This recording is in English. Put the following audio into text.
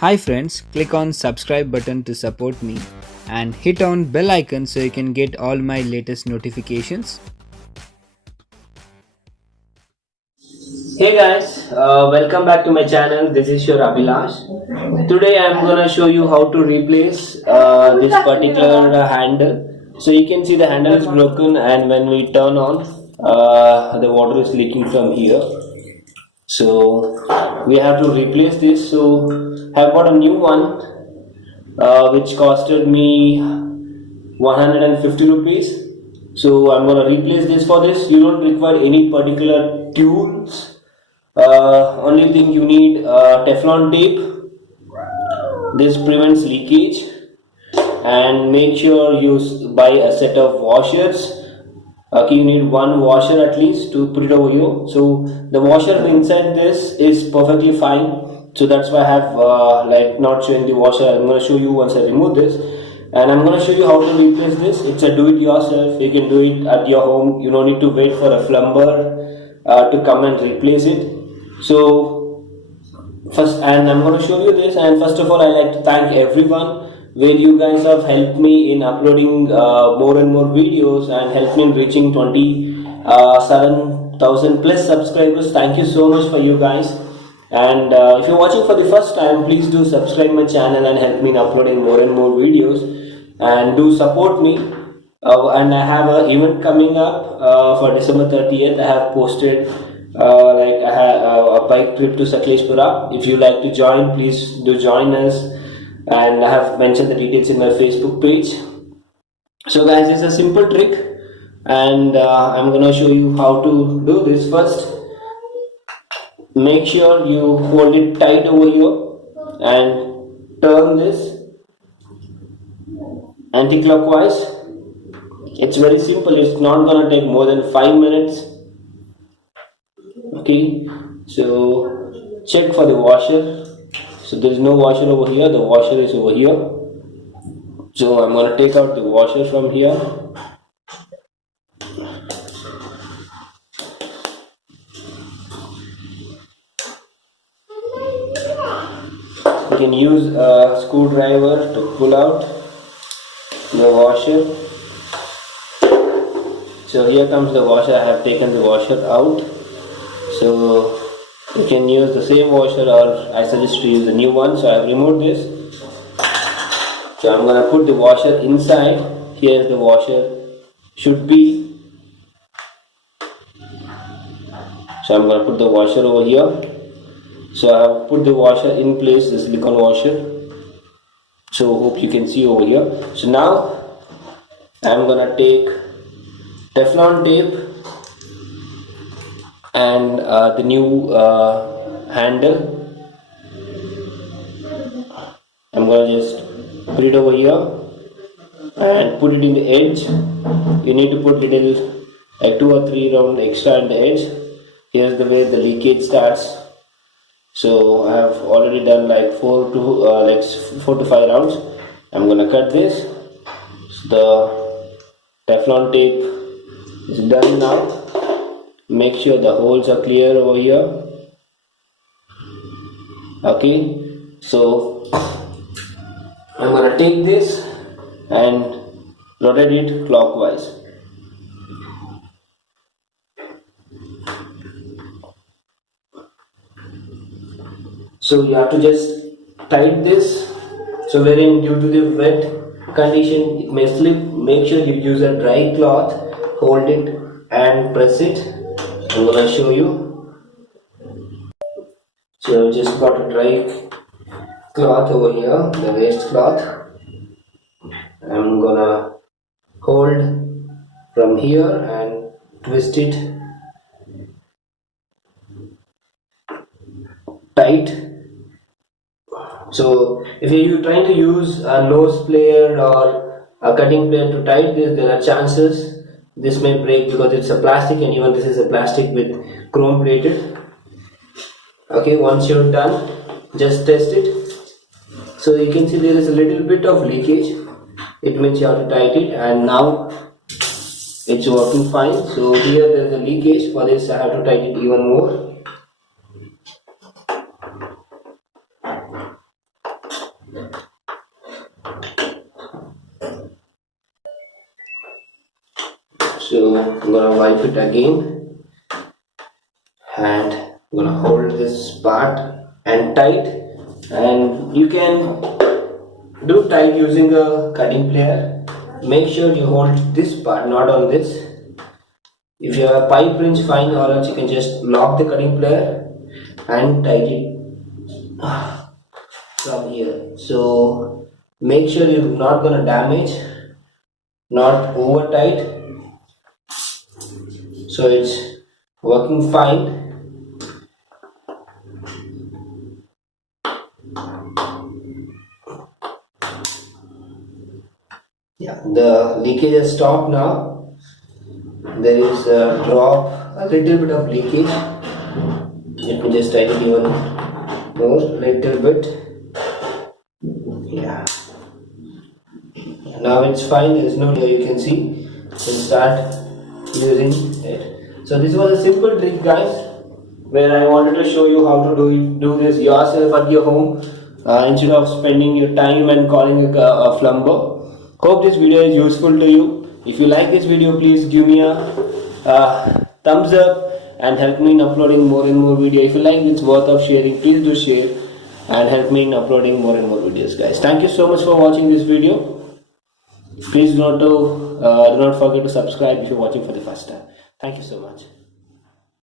Hi friends, click on subscribe button to support me and hit on bell icon so you can get all my latest notifications. Hey guys, welcome back to my channel. This is your Abhilash. Today I'm gonna show you how to replace this particular handle. So you can see the handle is broken, and when we turn on, the water is leaking from here. So we have to replace this. So I've got a new one, which costed me 150 rupees. So I'm gonna replace this. For this you don't require any particular tools. Only thing you need Teflon tape. This prevents leakage, and make sure you buy a set of washers. Okay, you need one washer at least to put it over here. So the washer inside this is perfectly fine. So that's why I have like not showing the washer. I'm going to show you once I remove this, and I'm going to show you how to replace this. It's a do-it-yourself. You can do it at your home. You don't need to wait for a plumber to come and replace it. So first, and I'm going to show you this. And first of all, I like to thank everyone where you guys have helped me in uploading more and more videos and helped me in reaching 27,000 plus subscribers. Thank you so much for you guys. And if you're watching for the first time, please do subscribe my channel and help me in uploading more and more videos, and do support me. And I have an event coming up for December 30th. I have posted like I have a bike trip to Sakleshpur. If you like to join, please do join us, and I have mentioned the details in my Facebook page. So guys, it's a simple trick, and I'm gonna show you how to do this. First, make sure you hold it tight over here and turn this anti-clockwise. It's very simple. It's not gonna take more than 5 minutes. Okay, so check for the washer. So there is no washer over here. The washer is over here. So I'm going to take out the washer from here. You can use a screwdriver to pull out the washer. So here comes the washer. I have taken the washer out. So you can use the same washer, or I suggest to use the new one. So I have removed this. So I'm going to put the washer inside. Here the washer should be. So I'm going to put the washer over here. So I have put the washer in place, the silicone washer. So hope you can see over here. So now I'm going to take Teflon tape and the new handle. I'm going to just put it over here and put it in the edge. You need to put little like 2 or 3 round extra in the edge. Here's the way the leakage starts. So I have already done like 4 to 5 rounds. I'm going to cut this. So the Teflon tape is done now. Make sure the holes are clear over here. Okay, so I'm gonna take this and rotate it clockwise. So you have to just tight this. So wherein due to the wet condition it may slip, make sure you use a dry cloth, hold it and press it. I'm gonna show you. So I've just got a dry cloth over here, the waste cloth. I'm gonna hold from here and twist it tight. So if you're trying to use a nose plier or a cutting plier to tight this, there are chances this may break because it's a plastic, and even this is a plastic with chrome plated. Okay, once you're done, just test it. So you can see there is a little bit of leakage. It means you have to tighten it, and now it's working fine. So here there is a leakage. For this I have to tighten it even more. I'm gonna wipe it again, and I'm gonna hold this part and tight, and you can do tight using a cutting plier. Make sure you hold this part, not on this. If you have a pipe wrench, fine, or else you can just lock the cutting plier and tight it from here. So make sure you're not gonna damage, not over tight, so it's working fine. Yeah, the leakage has stopped now. There is a little bit of leakage. Let me just tighten even more, little bit. Yeah. Now it's fine. There is no, you can see. You can start using it. So this was a simple trick, guys, where I wanted to show you how to do this yourself at your home, instead of spending your time and calling a plumber. Hope this video is useful to you. If you like this video, please give me a thumbs up and help me in uploading more and more videos. If you like it's worth of sharing, please do share and help me in uploading more and more videos, guys. Thank you so much for watching this video. Please do not forget to subscribe if you're watching for the first time. Thank you so much.